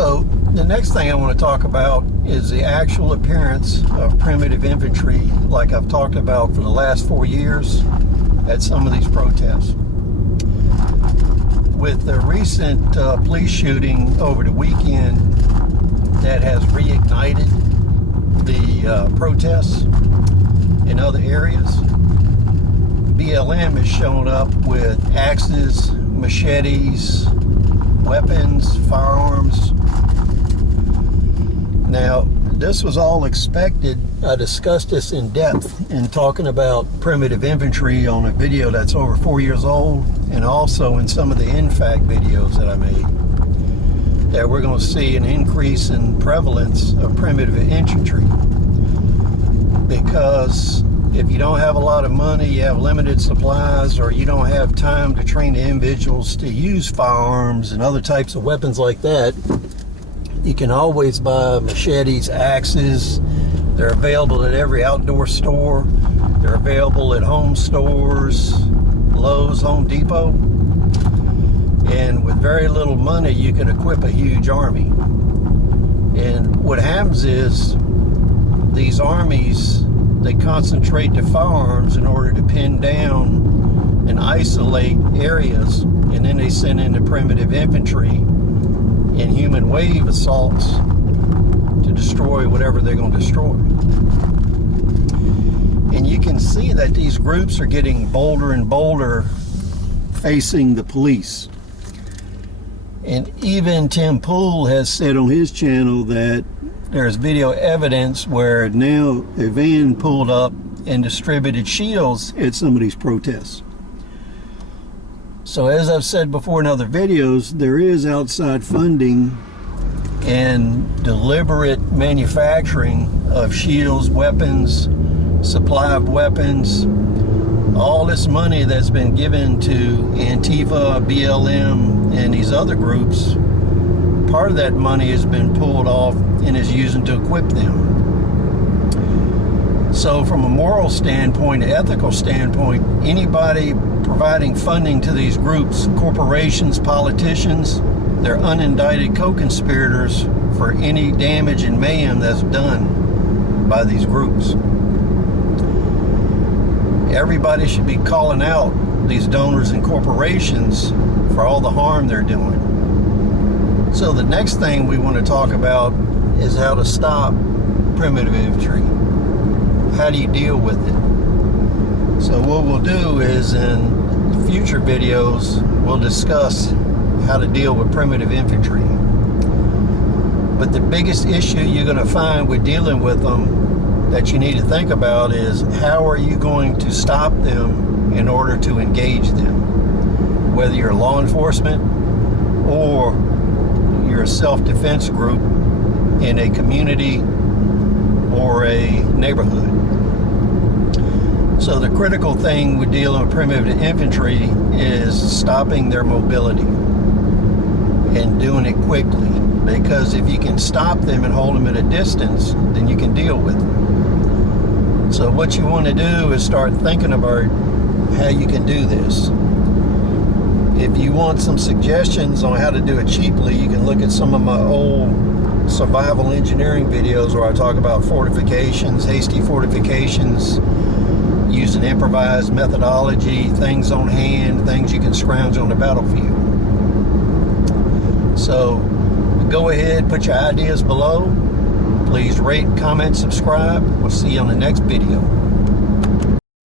So the next thing I want to talk about is the actual appearance of primitive infantry, like I've talked about for the last 4 years at some of these protests. With the recent police shooting over the weekend that has reignited the protests in other areas, BLM has shown up with axes, machetes, weapons, firearms. Now, this was all expected. I discussed this in depth in talking about primitive infantry on a video that's over 4 years old, and also in some of the InFact videos that I made, that we're going to see an increase in prevalence of primitive infantry. Because if you don't have a lot of money, you have limited supplies, or you don't have time to train the individuals to use firearms and other types of weapons like that, you can always buy machetes, axes. They're available at every outdoor store. They're available at home stores, Lowe's, Home Depot. And with very little money, you can equip a huge army. And what happens is these armies, they concentrate the firearms in order to pin down and isolate areas, and then they send in the primitive infantry in human wave assaults to destroy whatever they're going to destroy. And you can see that these groups are getting bolder and bolder facing the police. And even Tim Pool has said on his channel that there's video evidence where now a van pulled up and distributed shields at some of these protests. So as I've said before in other videos, there is outside funding and deliberate manufacturing of shields, weapons, supply of weapons. All this money that's been given to Antifa, BLM, and these other groups, part of that money has been pulled off and is used to equip them. So from a moral standpoint, an ethical standpoint, anybody providing funding to these groups, corporations, politicians, they're unindicted co-conspirators for any damage and mayhem that's done by these groups. Everybody should be calling out these donors and corporations for all the harm they're doing. So the next thing we want to talk about is how to stop primitive infantry. How do you deal with it? So what we'll do is in future videos, we'll discuss how to deal with primitive infantry. But the biggest issue you're going to find with dealing with them that you need to think about is how are you going to stop them in order to engage them? Whether you're law enforcement or you're a self-defense group in a community or a neighborhood. So the critical thing with dealing with primitive infantry is stopping their mobility and doing it quickly. Because if you can stop them and hold them at a distance, then you can deal with them. So what you want to do is start thinking about how you can do this. If you want some suggestions on how to do it cheaply, you can look at some of my old survival engineering videos where I talk about fortifications, hasty fortifications, using improvised methodology, things on hand, things you can scrounge on the battlefield. So go ahead, put your ideas below. Please rate, comment, subscribe. We'll see you on the next video.